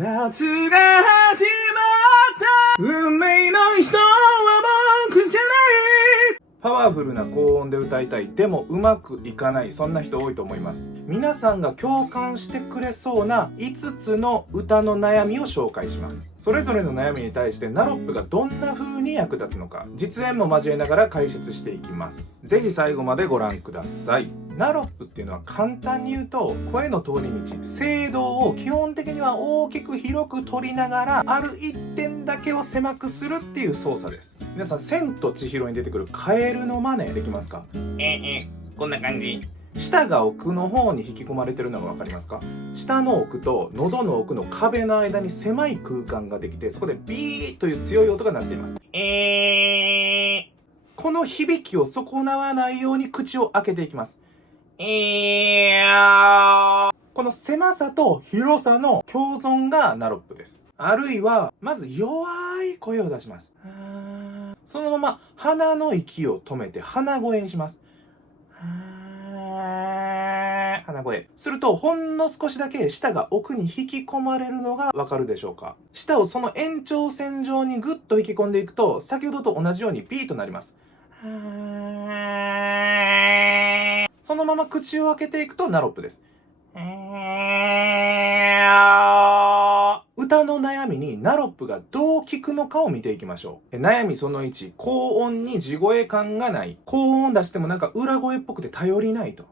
夏が始まった運命の人は僕じゃない。パワフルな高音で歌いたい、でもうまくいかない、そんな人多いと思います。皆さんが共感してくれそうな5つの歌の悩みを紹介します。それぞれの悩みに対してナロップがどんな風に役立つのか、実演も交えながら解説していきます。ぜひ最後までご覧ください。ナロップっていうのは簡単に言うと、声の通り道、声道を基本的には大きく広く取りながら、ある一点だけを狭くするっていう操作です。皆さん、千と千尋に出てくるカエルの真似できますか？こんな感じ。舌が奥の方に引き込まれてるのが分かりますか？舌の奥と喉の奥の壁の間に狭い空間ができて、そこでビーという強い音が鳴っています。この響きを損なわないように口を開けていきます。この狭さと広さの共存がナロップです。あるいは、まず弱い声を出します。そのまま鼻の息を止めて鼻声にします。鼻声。すると、ほんの少しだけ舌が奥に引き込まれるのがわかるでしょうか。舌をその延長線上にぐっと引き込んでいくと、先ほどと同じようにピーとなります。そのまま口を開けていくとナロップです。歌の悩みにナロップがどう効くのかを見ていきましょう。悩みその1、高音に地声感がない。高音出してもなんか裏声っぽくて頼りないと。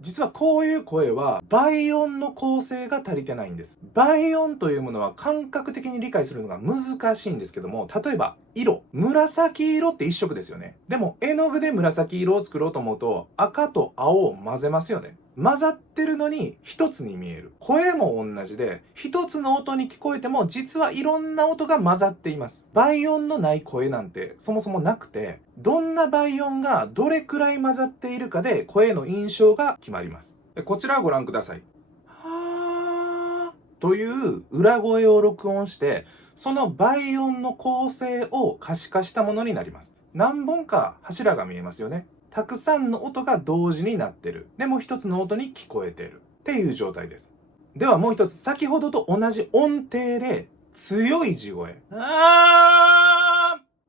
実はこういう声は倍音の構成が足りてないんです。倍音というものは感覚的に理解するのが難しいんですけども、例えば色。紫色って一色ですよね。でも絵の具で紫色を作ろうと思うと赤と青を混ぜますよね。混ざってるのに一つに見える。声も同じで、一つの音に聞こえても実はいろんな音が混ざっています。倍音のない声なんてそもそもなくて、どんな倍音がどれくらい混ざっているかで声の印象が決まります。こちらをご覧ください。はーという裏声を録音して、その倍音の構成を可視化したものになります。何本か柱が見えますよね。たくさんの音が同時になってる。でも一つの音に聞こえてる。っていう状態です。ではもう一つ、先ほどと同じ音程で強い地声。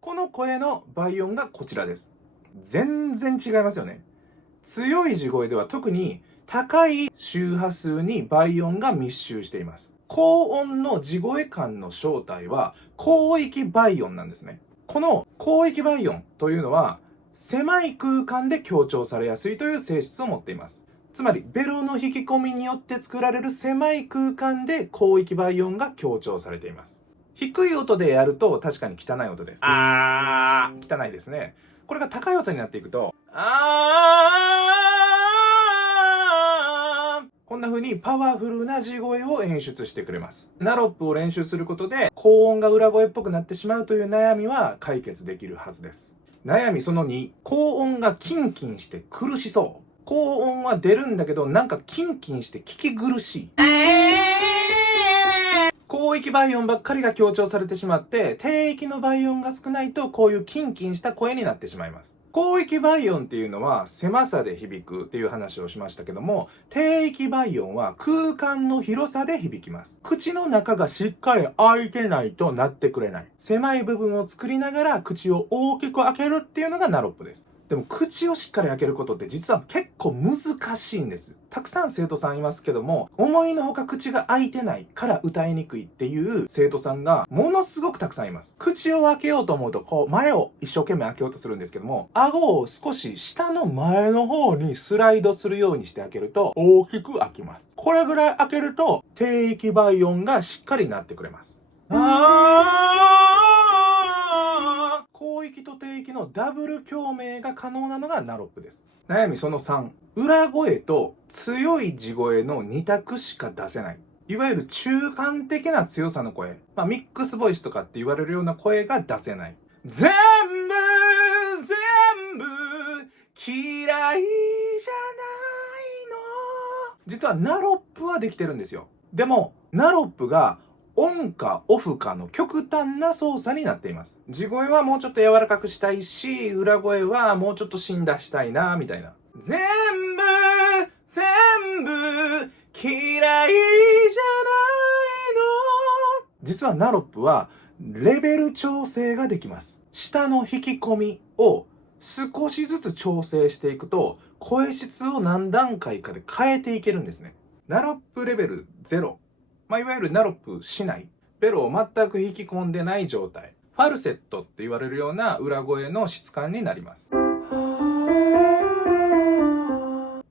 この声の倍音がこちらです。全然違いますよね。強い地声では特に高い周波数に倍音が密集しています。高音の地声感の正体は広域倍音なんですね。この広域倍音というのは狭い空間で強調されやすいという性質を持っています。つまりベロの引き込みによって作られる狭い空間で広域倍音が強調されています。低い音でやると確かに汚い音です。汚いですね。これが高い音になっていくとこんな風にパワフルな地声を演出してくれます。ナロップを練習することで高音が裏声っぽくなってしまうという悩みは解決できるはずです。悩みその2、高音がキンキンして苦しそう。高音は出るんだけどなんかキンキンして聞き苦しい。広域倍音ばっかりが強調されてしまって、低域の倍音が少ないとこういうキンキンした声になってしまいます。広域倍音っていうのは狭さで響くっていう話をしましたけども、低域倍音は空間の広さで響きます。口の中がしっかり開いてないと鳴ってくれない。狭い部分を作りながら口を大きく開けるっていうのがナロップです。でも口をしっかり開けることって実は結構難しいんです。たくさん生徒さんいますけども、思いのほか口が開いてないから歌いにくいっていう生徒さんがものすごくたくさんいます。口を開けようと思うとこう前を一生懸命開けようとするんですけども、顎を少し下の前の方にスライドするようにして開けると大きく開きます。これぐらい開けると低域倍音がしっかり鳴ってくれます。広域と低域のダブル共鳴が可能なのがナロップです。悩みその3、裏声と強い地声の2択しか出せない。いわゆる中間的な強さの声、ミックスボイスとかって言われるような声が出せない。全部嫌いじゃないの。実はナロップはできてるんですよ。でもナロップがオンかオフかの極端な操作になっています。地声はもうちょっと柔らかくしたいし、裏声はもうちょっと芯出したいなみたいな。全部嫌い実はナロップはレベル調整ができます。下の引き込みを少しずつ調整していくと、声質を何段階かで変えていけるんですね。ナロップレベル0、いわゆるナロップしない、ベロを全く引き込んでない状態、ファルセットって言われるような裏声の質感になります。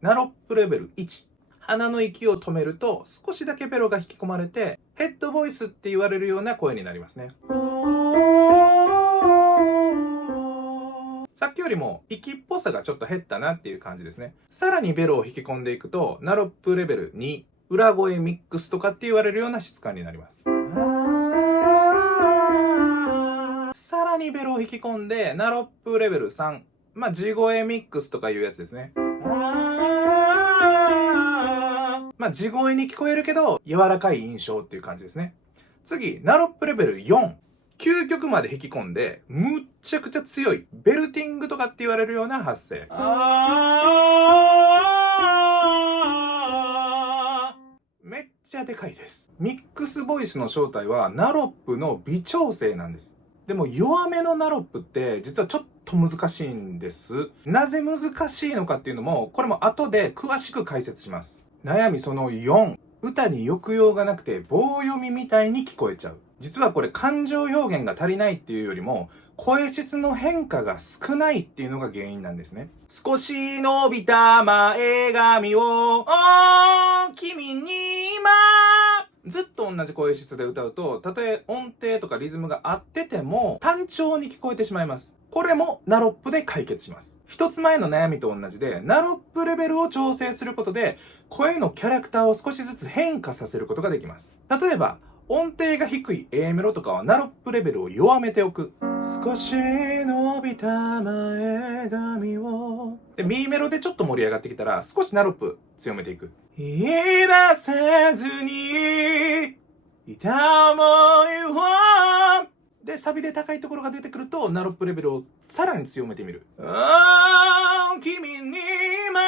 ナロップレベル1、鼻の息を止めると少しだけベロが引き込まれてヘッドボイスって言われるような声になりますね。さっきよりも息っぽさがちょっと減ったなっていう感じですね。さらにベロを引き込んでいくとナロップレベル2、裏声ミックスとかって言われるような質感になります。さらにベロを引き込んでナロップレベル3、地声ミックスとかいうやつですね。地声に聞こえるけど柔らかい印象っていう感じですね。次、ナロップレベル4、究極まで引き込んでむっちゃくちゃ強いベルティングとかって言われるような発声。めっちゃでかいです。ミックスボイスの正体はナロップの微調整なんです。でも弱めのナロップって実はちょっと難しいんです。なぜ難しいのかっていうのも、これも後で詳しく解説します。悩みその4、歌に抑揚がなくて棒読みみたいに聞こえちゃう。実はこれ感情表現が足りないっていうよりも声質の変化が少ないっていうのが原因なんですね。少し伸びた前髪を君に今、ずっと同じ声質で歌うと、たとえ音程とかリズムが合ってても単調に聞こえてしまいます。これもナロップで解決します。一つ前の悩みと同じで、ナロップレベルを調整することで声のキャラクターを少しずつ変化させることができます。例えば音程が低い A メロとかはナロップレベルを弱めておく。少し伸びた前髪を。で、B メロでちょっと盛り上がってきたら少しナロップ強めていく。言い出せずにいた想いを。で、サビで高いところが出てくるとナロップレベルをさらに強めてみる。君に今。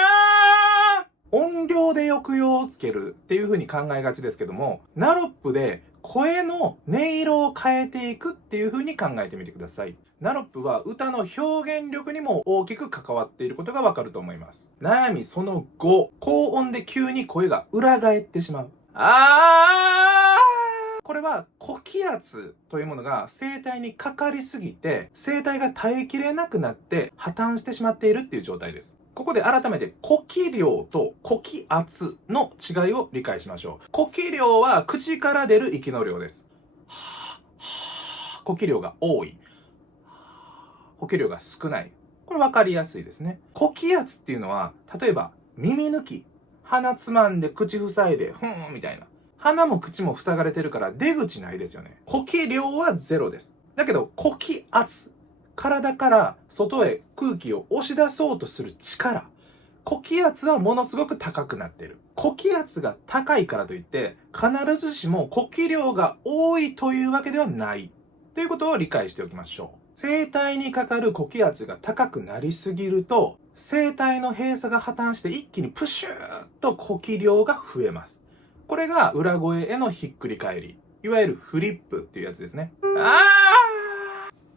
音量で抑揚をつけるっていう風に考えがちですけども、ナロップで声の音色を変えていくっていう風に考えてみてください。ナロップは歌の表現力にも大きく関わっていることがわかると思います。悩みその5、高音で急に声が裏返ってしまう。これは呼気圧というものが声帯にかかりすぎて、声帯が耐えきれなくなって破綻してしまっているっていう状態です。ここで改めて呼気量と呼気圧の違いを理解しましょう。呼気量は口から出る息の量です。呼気量が多い。呼気量が少ない。これ分かりやすいですね。呼気圧っていうのは、例えば耳抜き、鼻つまんで口塞いでふーんみたいな。鼻も口も塞がれてるから出口ないですよね。呼気量は0です。だけど呼気圧、体から外へ空気を押し出そうとする力、呼気圧はものすごく高くなっている。呼気圧が高いからといって必ずしも呼気量が多いというわけではないということを理解しておきましょう。声帯にかかる呼気圧が高くなりすぎると声帯の閉鎖が破綻して一気にプシューッと呼気量が増えます。これが裏声へのひっくり返り、いわゆるフリップっていうやつですね。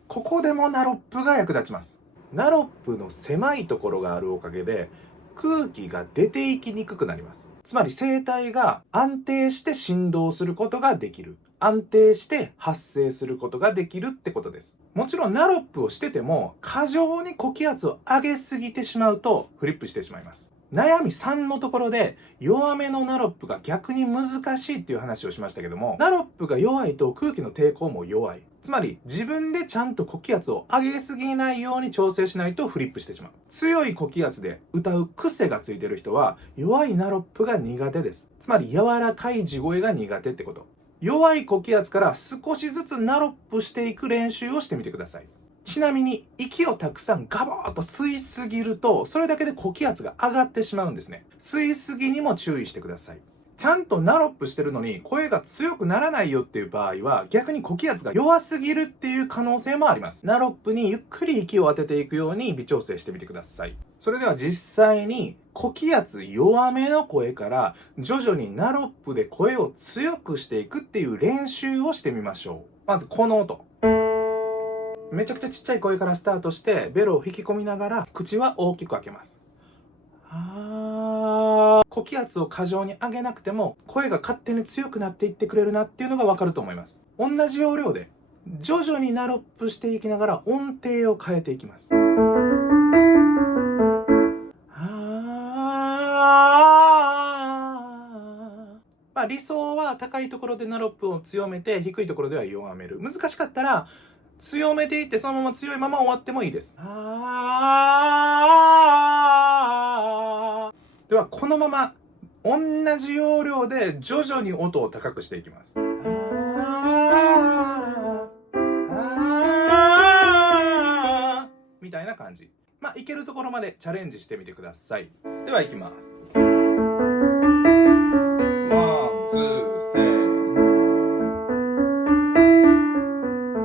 ここでもナロップが役立ちます。ナロップの狭いところがあるおかげで空気が出ていきにくくなります。つまり声帯が安定して振動することができる。安定して発生することができるってことです。もちろんナロップをしてても過剰に呼気圧を上げすぎてしまうとフリップしてしまいます。悩み3のところで弱めのナロップが逆に難しいっていう話をしましたけども、ナロップが弱いと空気の抵抗も弱い。つまり自分でちゃんと呼気圧を上げすぎないように調整しないとフリップしてしまう。強い呼気圧で歌う癖がついてる人は弱いナロップが苦手です。つまり柔らかい地声が苦手ってこと。弱い呼気圧から少しずつナロップしていく練習をしてみてください。ちなみに息をたくさんガボーッと吸いすぎるとそれだけで呼気圧が上がってしまうんですね。吸いすぎにも注意してください。ちゃんとナロップしてるのに声が強くならないよっていう場合は逆に呼気圧が弱すぎるっていう可能性もあります。ナロップにゆっくり息を当てていくように微調整してみてください。それでは実際に小気圧弱めの声から徐々にナロップで声を強くしていくっていう練習をしてみましょう。まずこの音。めちゃくちゃちっちゃい声からスタートしてベロを引き込みながら口は大きく開けます。小気圧を過剰に上げなくても声が勝手に強くなっていってくれるなっていうのがわかると思います。同じ要領で徐々にナロップしていきながら音程を変えていきます。理想は高いところでナロップを強めて低いところでは弱める。難しかったら強めていってそのまま強いまま終わってもいいです。ではこのまま同じ要領で徐々に音を高くしていきます。みたいな感じ。いけるところまでチャレンジしてみてください。ではいきます。ワン、ツー、せーの。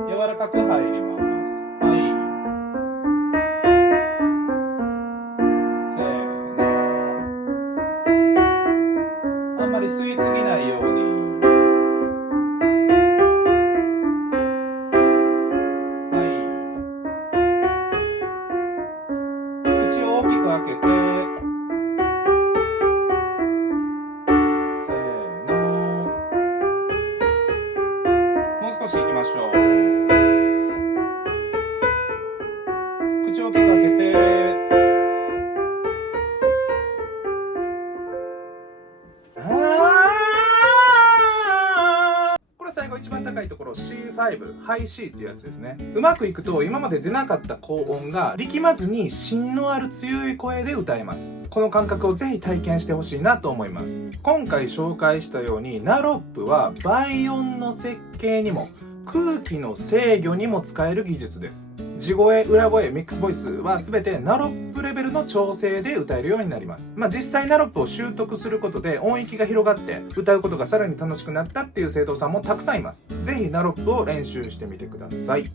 柔らかく入ります。はい。せーの。あんまり吸いすぎないように。口を大きく開けて、せーの。もう少し行きましょう。口を大きく開けて、これ最後一番高いところ C5、ハイ C っていうやつですね。うまくいくと今まで出なかった高音が力まずに芯のある強い声で歌えます。この感覚をぜひ体験してほしいなと思います。今回紹介したようにナロップは倍音の設計にも空気の制御にも使える技術です。地声、裏声、ミックスボイスは全てナロップレベルの調整で歌えるようになります。実際ナロップを習得することで音域が広がって歌うことがさらに楽しくなったっていう生徒さんもたくさんいます。ぜひナロップを練習してみてください。